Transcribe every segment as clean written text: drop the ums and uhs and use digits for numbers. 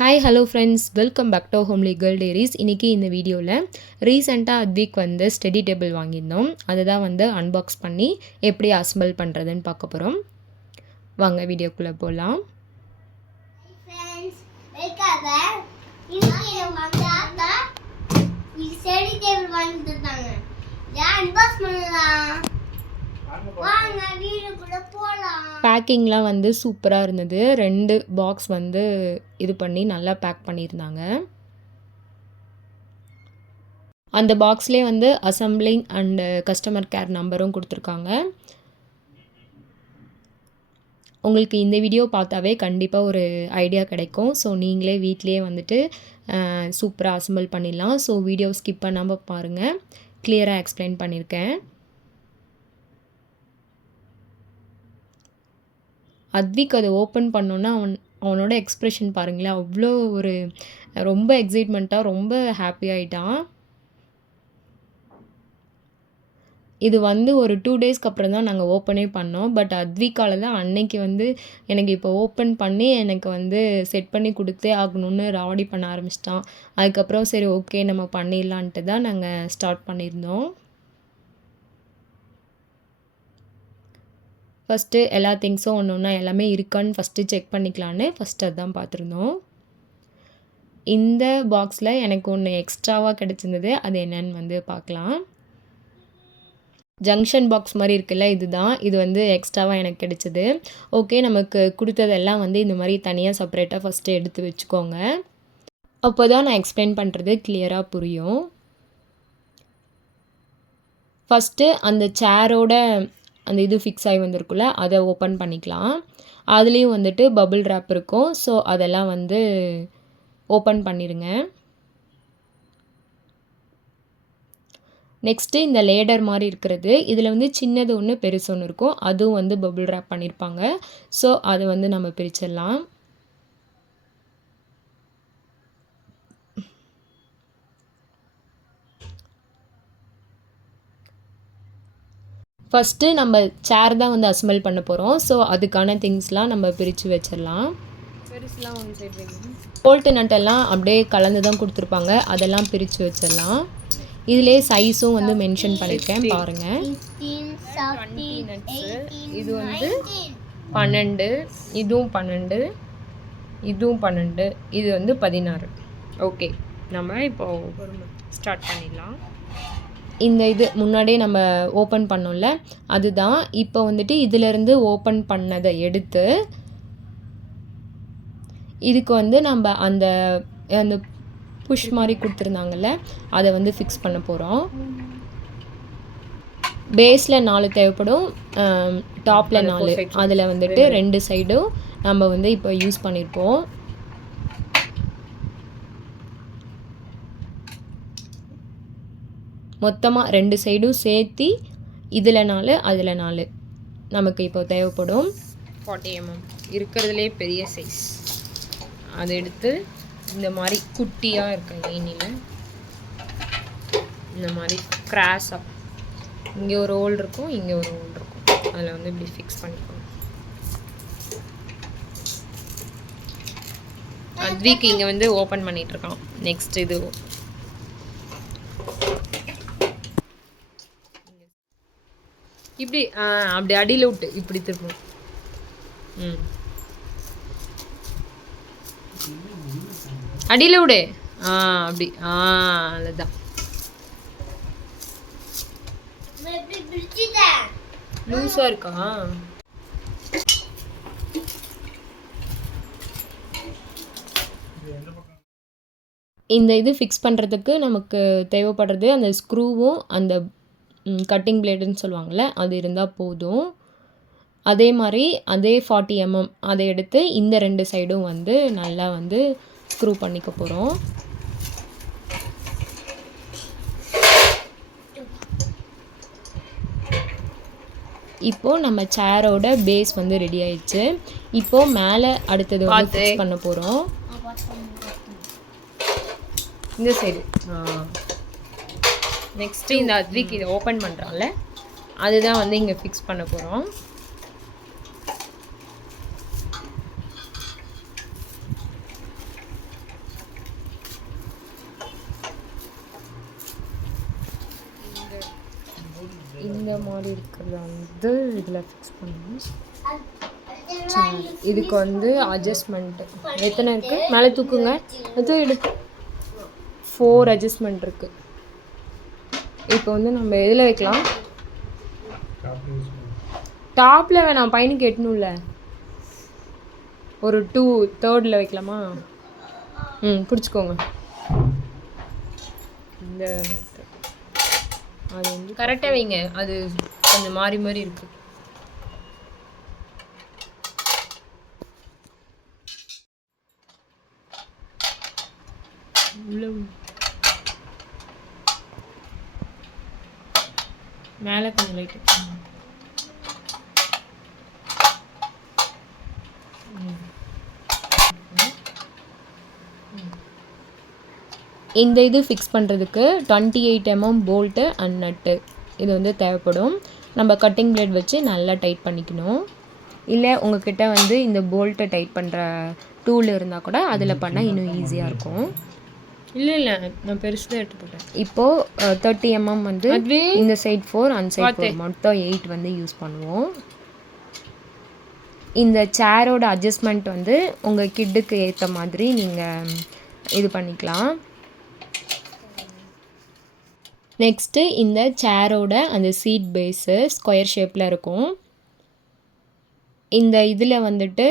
Hi hello friends, welcome back to homely girl diaries. இன்றைக்கி இந்த வீடியோவில் ரீசெண்டாக அத்விக் வந்து ஸ்டடி டேபிள் வாங்கியிருந்தோம். அதை தான் வந்து அன்பாக்ஸ் பண்ணி எப்படி அசம்பிள் பண்ணுறதுன்னு பார்க்க போகிறோம். வாங்க வீடியோக்குள்ளே போகலாம். பேக்கிங்லாம் வந்து சூப்பராக இருந்தது. 2 பாக்ஸ் வந்து இது பண்ணி நல்லா பேக் பண்ணியிருந்தாங்க. அந்த பாக்ஸ்லேயே வந்து அசம்பிளிங் அண்டு கஸ்டமர் கேர் நம்பரும் கொடுத்துருக்காங்க. உங்களுக்கு இந்த வீடியோ பார்த்தாவே கண்டிப்பாக ஒரு ஐடியா கிடைக்கும். ஸோ நீங்களே வீட்டிலேயே வந்துட்டு சூப்பராக அசம்பிள் பண்ணிடலாம். ஸோ வீடியோ ஸ்கிப் பண்ணாமல் பாருங்கள், கிளியராக எக்ஸ்பிளைன் பண்ணியிருக்கேன். அத்விக் அதை ஓப்பன் பண்ணோன்னா அவனோட எக்ஸ்ப்ரெஷன் பாருங்களேன், அவ்வளோ ஒரு ரொம்ப எக்ஸைட்மெண்ட்டாக ரொம்ப ஹாப்பி ஆகிட்டான். இது வந்து ஒரு 2 டேஸ்க்கு அப்புறம் தான் நாங்கள் ஓப்பனே பண்ணோம். பட் அத்விக்கால தான் அன்னைக்கு வந்து எனக்கு இப்போ ஓப்பன் பண்ணி எனக்கு வந்து செட் பண்ணி கொடுத்தே ஆகணும்னு ராவடி பண்ண ஆரம்பிச்சிட்டான். அதுக்கப்புறம் சரி ஓகே நம்ம பண்ணிடலான்ட்டு தான் நாங்கள் ஸ்டார்ட் பண்ணியிருந்தோம். ஃபஸ்ட்டு எல்லா திங்ஸும் ஒன்று ஒன்றா எல்லாமே இருக்கான்னு ஃபஸ்ட்டு செக் பண்ணிக்கலான்னு ஃபஸ்ட்டு அதுதான் பார்த்துருந்தோம். இந்த பாக்ஸில் எனக்கு ஒன்று எக்ஸ்ட்ராவாக கிடச்சிருந்தது. அது என்னன்னு வந்து பார்க்கலாம். ஜங்ஷன் பாக்ஸ் மாதிரி இருக்குல்ல, இதுதான். இது வந்து எக்ஸ்ட்ராவாக எனக்கு கிடைச்சிது. ஓகே, நமக்கு கொடுத்ததெல்லாம் வந்து இந்த மாதிரி தனியாக செப்பரேட்டாக ஃபஸ்ட்டு எடுத்து வச்சுக்கோங்க. அப்போ தான் நான் எக்ஸ்பிளைன் பண்ணுறது கிளியராக புரியும். ஃபஸ்ட்டு அந்த சேரோட அந்த இது ஃபிக்ஸ் ஆகி வந்திருக்குல்ல, அதை ஓப்பன் பண்ணிக்கலாம். அதுலேயும் வந்துட்டு பபிள் ரேப் இருக்கும். ஸோ அதெல்லாம் வந்து ஓப்பன் பண்ணிடுங்க. நெக்ஸ்ட்டு இந்த லேடர் மாதிரி இருக்கிறது, இதில் வந்து சின்னது ஒன்று பெருசு ஒன்று இருக்கும். அதுவும் வந்து பபிள் ரேப் பண்ணியிருப்பாங்க. ஸோ அதை வந்து நம்ம பிரிச்சிடலாம். ஃபஸ்ட்டு நம்ம சேர் தான் வந்து அசம்பிள் பண்ண போகிறோம். ஸோ அதுக்கான திங்ஸ்லாம் நம்ம பிரித்து வச்சிடலாம். பெருசுலாம் ஒன்று சைடு போல்ட்டு நட்டெல்லாம் அப்படியே கலந்து தான் கொடுத்துருப்பாங்க. அதெல்லாம் பிரித்து வச்சிடலாம். இதிலே சைஸும் வந்து மென்ஷன் பண்ணியிருக்கேன் பாருங்கள். 20 நட்ஸு, இது வந்து 12, இதுவும் 12, இதுவும் 12, இது வந்து 16. ஓகே, நம்ம இப்போது ஸ்டார்ட் பண்ணிடலாம். இந்த இது முன்னாடியே நம்ம ஓப்பன் பண்ணோம்ல, அதுதான். இப்போ வந்துட்டு இதிலேருந்து ஓப்பன் பண்ணதை எடுத்து இதுக்கு வந்து நம்ம அந்த அந்த புஷ் மாதிரி கொடுத்துருந்தாங்கல்ல, அதை வந்து ஃபிக்ஸ் பண்ண போகிறோம். பேஸில் 4 தேவைப்படும், டாப்பில் 4. அதில் வந்துட்டு 2 சைடும் நம்ம வந்து இப்போ யூஸ் பண்ணியிருப்போம். மொத்தமாக 2 சைடும் சேர்த்தி இதில் 4 அதில் 4 நமக்கு இப்போ தேவைப்படும். 40 mm இருக்கிறதுலே பெரிய சைஸ் அதை எடுத்து இந்த மாதிரி குட்டியாக இருக்க லைனில் இந்த மாதிரி கிராஸாக இங்கே ஒரு ஹோல் இருக்கும், இங்கே ஒரு ஹோல் இருக்கும். அதில் வந்து இப்படி ஃபிக்ஸ் பண்ணிக்கணும். அத்விக் இங்கே வந்து ஓப்பன் பண்ணிகிட்ருக்கான். நெக்ஸ்ட் இது இப்படி அப்படி அடியில் விட்டு இப்படி திருப்பணும். அடியில் விடு. அப்படி அதுதான். லூஸாக இருக்கா? இந்த இது ஃபிக்ஸ் பண்ணுறதுக்கு நமக்கு தேவைப்படுறது அந்த ஸ்க்ரூவும் அந்த கட்டிங் பிளேடுன்னு சொல்லுவாங்கள்ல, அது இருந்தால் போதும். அதே மாதிரி அதே 40 mm அதை எடுத்து இந்த 2 சைடும் வந்து நல்லா வந்து ஸ்க்ரூ பண்ணிக்க போகிறோம். இப்போது நம்ம சேரோட பேஸ் வந்து ரெடி ஆயிடுச்சு. இப்போது மேலே அடுத்தது வந்து ஃபிக்ஸ் பண்ண போகிறோம். இந்த சைடு நெக்ஸ்ட்டு இந்த அத்விக் இதை ஓப்பன் பண்ணுறான்ல, அதுதான் வந்து இங்கே ஃபிக்ஸ் பண்ண போகிறோம். மாதிரி இருக்கிறத வந்து இதில் ஃபிக்ஸ் பண்ணணும். இதுக்கு வந்து அட்ஜஸ்ட்மெண்ட்டு எத்தனை இருக்குது? மேலே தூக்குங்க. அது எடுக்கு 4 அட்ஜஸ்ட்மெண்ட் இருக்குது. இப்போ வந்து நம்ம எதில் வைக்கலாம்? டாப்பில் வேணாம், பையனுக்கு எட்டணும்ல. ஒரு 2 3rd வைக்கலாமா? பிடிச்சிக்கோங்க. இந்த அது வந்து கரெக்டாக வைங்க. அது கொஞ்சம் மாறி மாறி இருக்குது. மேலே கொஞ்சம் லைட்டு. இந்த இது ஃபிக்ஸ் பண்ணுறதுக்கு 28 mm போல்ட்டு அண்ட் நட்டு இது வந்து தேவைப்படும். நம்ம கட்டிங் பிளேட் வச்சு நல்லா டைட் பண்ணிக்கணும். இல்லை உங்கள்கிட்ட வந்து இந்த போல்ட்டை டைட் பண்ணுற டூல் இருந்தால் கூட அதில் பண்ணால் இன்னும் ஈஸியாக இருக்கும். இல்லை நான் பெருசு தான் எடுத்து போட்டேன். இப்போது 30 mm வந்து இந்த சைட் 4 அந்த சைட் 4 மொத்தம் 8 வந்து யூஸ் பண்ணுவோம். இந்த சேரோட அட்ஜஸ்ட்மெண்ட் வந்து உங்கள் கிட்டுக்கு ஏற்ற மாதிரி நீங்கள் இது பண்ணிக்கலாம். நெக்ஸ்ட்டு இந்த சேரோட அந்த சீட் பேஸு ஸ்கொயர் ஷேப்பில் இருக்கும். இந்த இதில் வந்துட்டு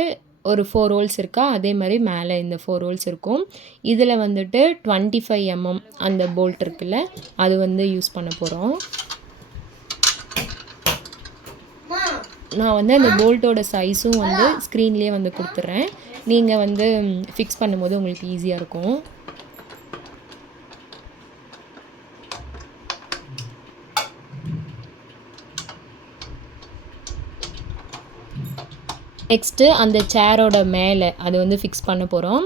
ஒரு 4 ஹோல்ஸ் இருக்கா, அதே மாதிரி மேலே இந்த 4 ஹோல்ஸ் இருக்கும். இதில் வந்துட்டு 25 mm அந்த போல்ட் இருக்குல்ல, அது வந்து யூஸ் பண்ண போகிறோம். நான் வந்து அந்த போல்ட்டோட சைஸும் வந்து ஸ்க்ரீன்லேயே வந்து கொடுத்துட்றேன். நீங்கள் வந்து ஃபிக்ஸ் பண்ணும்போது உங்களுக்கு ஈஸியாக இருக்கும். நெக்ஸ்ட்டு அந்த சேரோட மேலே அது வந்து ஃபிக்ஸ் பண்ண போகிறோம்.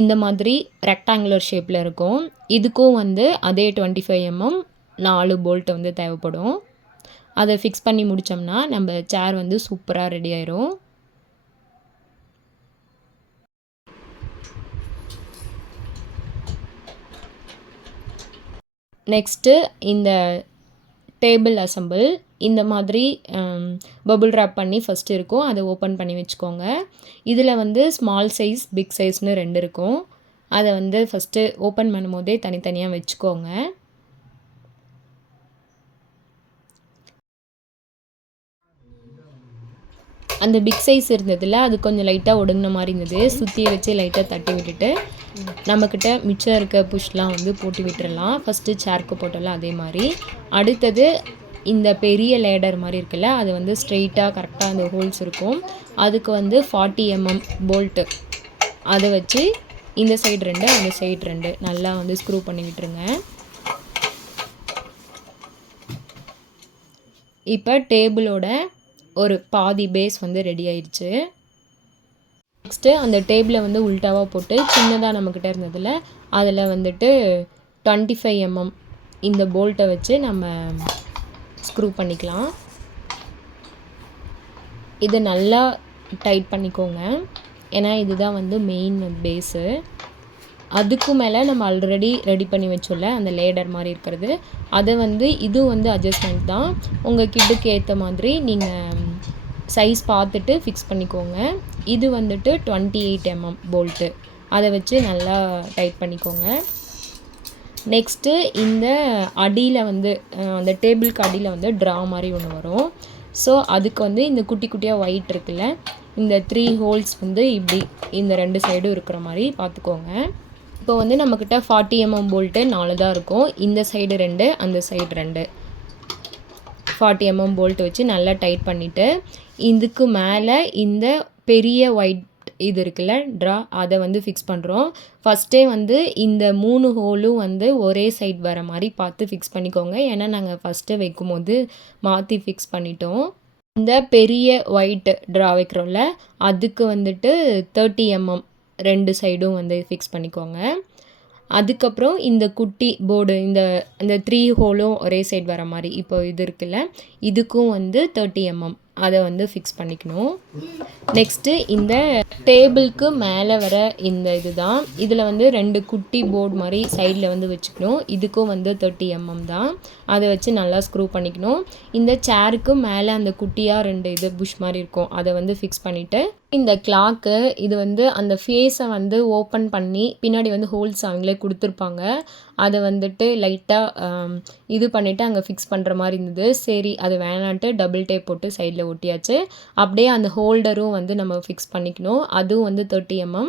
இந்த மாதிரி ரெக்டாங்குலர் ஷேப்பில் இருக்கும். இதுக்கும் வந்து அதே 25 mm 4 போல்ட் வந்து தேவைப்படும். அதை ஃபிக்ஸ் பண்ணி முடித்தோம்னா நம்ம சேர் வந்து சூப்பராக ரெடி ஆயிரும். நெக்ஸ்ட்டு இந்த டேபிள் அசம்பிள் இந்த மாதிரி பபுள் ரேப் பண்ணி ஃபஸ்ட்டு இருக்கும், அதை ஓப்பன் பண்ணி வச்சுக்கோங்க. இதில் வந்து ஸ்மால் சைஸ் பிக் சைஸ்னு 2 இருக்கும். அதை வந்து ஃபஸ்ட்டு ஓப்பன் பண்ணும்போதே தனித்தனியாக வச்சுக்கோங்க. அந்த பிக் சைஸ் இருந்ததில் அது கொஞ்சம் லைட்டாக ஒடுங்கின மாதிரி இருந்தது. சுற்றி வச்சு லைட்டாக தட்டி விட்டுட்டு நம்மக்கிட்ட மிச்சம் இருக்க புஷ்லாம் வந்து போட்டு விட்டுறலாம். ஃபஸ்ட்டு சேருக்கு போட்டலாம் அதே மாதிரி. அடுத்தது இந்த பெரிய லேடர் மாதிரி இருக்குல்ல, அது வந்து ஸ்ட்ரெயிட்டாக கரெக்டாக அந்த ஹோல்ஸ் இருக்கும். அதுக்கு வந்து 40 mm போல்ட்டு அதை வச்சு இந்த சைடு 2 அந்த சைடு 2 நல்லா வந்து ஸ்க்ரூ பண்ணி விட்டுருங்க. இப்போ டேபிளோட ஒரு பாதி பேஸ் வந்து ரெடி ஆயிடுச்சு. நெக்ஸ்ட்டு அந்த டேபிளை வந்து உல்ட்டாவாக போட்டு சின்னதாக நம்மக்கிட்ட இருந்ததில் அதில் வந்துட்டு 25 mm இந்த போல்ட்டை வச்சு நம்ம ஸ்க்ரூ பண்ணிக்கலாம். இது நல்லா டைட் பண்ணிக்கோங்க, ஏன்னா இதுதான் வந்து மெயின் பேஸு. அதுக்கு மேலே நம்ம ஆல்ரெடி ரெடி பண்ணி வச்சோம்ல அந்த லேடர் மாதிரி இருக்கிறது, அதை வந்து இது வந்து அட்ஜஸ்ட்மெண்ட் தான். உங்கள் கிட்டுக்கு ஏற்ற மாதிரி நீங்கள் சைஸ் பார்த்துட்டு ஃபிக்ஸ் பண்ணிக்கோங்க. இது வந்துட்டு 28 mm போல்ட்டு, அதை வச்சு நல்லா டைட் பண்ணிக்கோங்க. நெக்ஸ்ட்டு இந்த அடியில் வந்து அந்த டேபிளுக்கு அடியில் வந்து ட்ரா மாதிரி ஒன்று வரும். ஸோ அதுக்கு வந்து இந்த குட்டி குட்டியாக ஒயிட் இருக்குல்ல, இந்த 3 ஹோல்ஸ் வந்து இப்படி இந்த 2 சைடும் இருக்கிற மாதிரி பார்த்துக்கோங்க. இப்போ வந்து நம்மக்கிட்ட 40 mm போல்ட்டு 4 தான் இருக்கும். இந்த சைடு 2 அந்த சைடு 2 40 mm போல்ட் வச்சு நல்லா டைட் பண்ணிவிட்டு இதுக்கு மேலே இந்த பெரிய ஒயிட் இது இருக்குல்ல ட்ரா, அதை வந்து ஃபிக்ஸ் பண்ணுறோம். ஃபஸ்ட்டே வந்து இந்த 3 ஹோலும் வந்து ஒரே சைட் வர மாதிரி பார்த்து ஃபிக்ஸ் பண்ணிக்கோங்க, ஏன்னா நாங்கள் ஃபஸ்ட்டு வைக்கும் போது மாற்றி ஃபிக்ஸ் பண்ணிட்டோம். இந்த பெரிய ஒயிட் ட்ரா வைக்கிறோம்ல, அதுக்கு வந்துட்டு 30 mm 2 சைடும் வந்து ஃபிக்ஸ் பண்ணிக்கோங்க. அதுக்கப்புறம் இந்த குட்டி போர்டு இந்த 3 ஹோலும் ஒரே சைடு வர மாதிரி இப்போ இது இருக்குல்ல, இதுக்கும் வந்து 30 mm அதை வந்து ஃபிக்ஸ் பண்ணிக்கணும். நெக்ஸ்ட்டு இந்த டேபிளுக்கு மேலே வர இந்த இதுதான். இதில் வந்து 2 குட்டி போர்டு மாதிரி சைடில் வந்து வச்சுக்கணும். இதுக்கும் வந்து 30 mm தான். அதை வச்சு நல்லா ஸ்க்ரூ பண்ணிக்கணும். இந்த சேருக்கு மேலே அந்த குட்டியாக 2 இது புஷ் மாதிரி இருக்கும், அதை வந்து ஃபிக்ஸ் பண்ணிவிட்டு இந்த கிளாக்கு இது வந்து அந்த ஃபேஸை வந்து ஓப்பன் பண்ணி பின்னாடி வந்து ஹோல்ஸ் அவங்களே கொடுத்துருப்பாங்க. அதை வந்துட்டு லைட்டாக இது பண்ணிவிட்டு அங்கே ஃபிக்ஸ் பண்ணுற மாதிரி இருந்தது. சரி அது வேணான்ட்டு டபுள் டேப் போட்டு சைடில் ஒட்டியாச்சு. அப்படியே அந்த ஹோல்டரும் வந்து நம்ம ஃபிக்ஸ் பண்ணிக்கணும். அதுவும் வந்து 30 mm.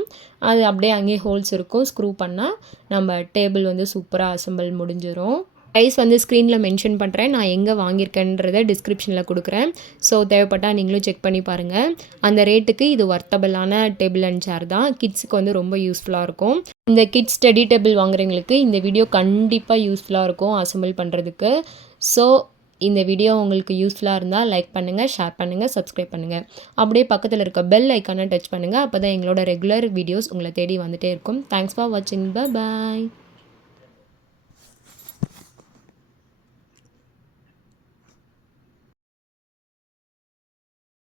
அது அப்படியே அங்கேயே ஹோல்ஸ் இருக்கும். ஸ்க்ரூ பண்ணால் நம்ம டேபிள் வந்து சூப்பராக அசெம்பிள் முடிஞ்சிடும். ப்ரைஸ் வந்து ஸ்க்ரீனில் மென்ஷன் பண்ணுறேன். நான் எங்கே வாங்கியிருக்கேன்றதை டிஸ்கிரிப்ஷனில் கொடுக்குறேன். ஸோ தேவைப்பட்டால் நீங்களும் செக் பண்ணி பாருங்கள். அந்த ரேட்டுக்கு இது ஒர்த்தபிளான டேபிள் அண்ட் சேர் தான். கிட்ஸுக்கு வந்து ரொம்ப யூஸ்ஃபுல்லாக இருக்கும். இந்த கிட்ஸ் ஸ்டடி டேபிள் வாங்குறவங்களுக்கு இந்த வீடியோ கண்டிப்பாக யூஸ்ஃபுல்லாக இருக்கும் அசெம்பிள் பண்ணுறதுக்கு. ஸோ இந்த வீடியோ உங்களுக்கு யூஸ்ஃபுல்லாக இருந்தால் லைக் பண்ணுங்கள், ஷேர் பண்ணுங்கள், சப்ஸ்கிரைப் பண்ணுங்கள். அப்படியே பக்கத்தில் இருக்க பெல் ஐக்கானை டச் பண்ணுங்கள். அப்போ தான் எங்களோட ரெகுலர் வீடியோஸ் உங்களை தேடி வந்துகிட்டே இருக்கும். தேங்க்ஸ் ஃபார் வாட்சிங். பாய்.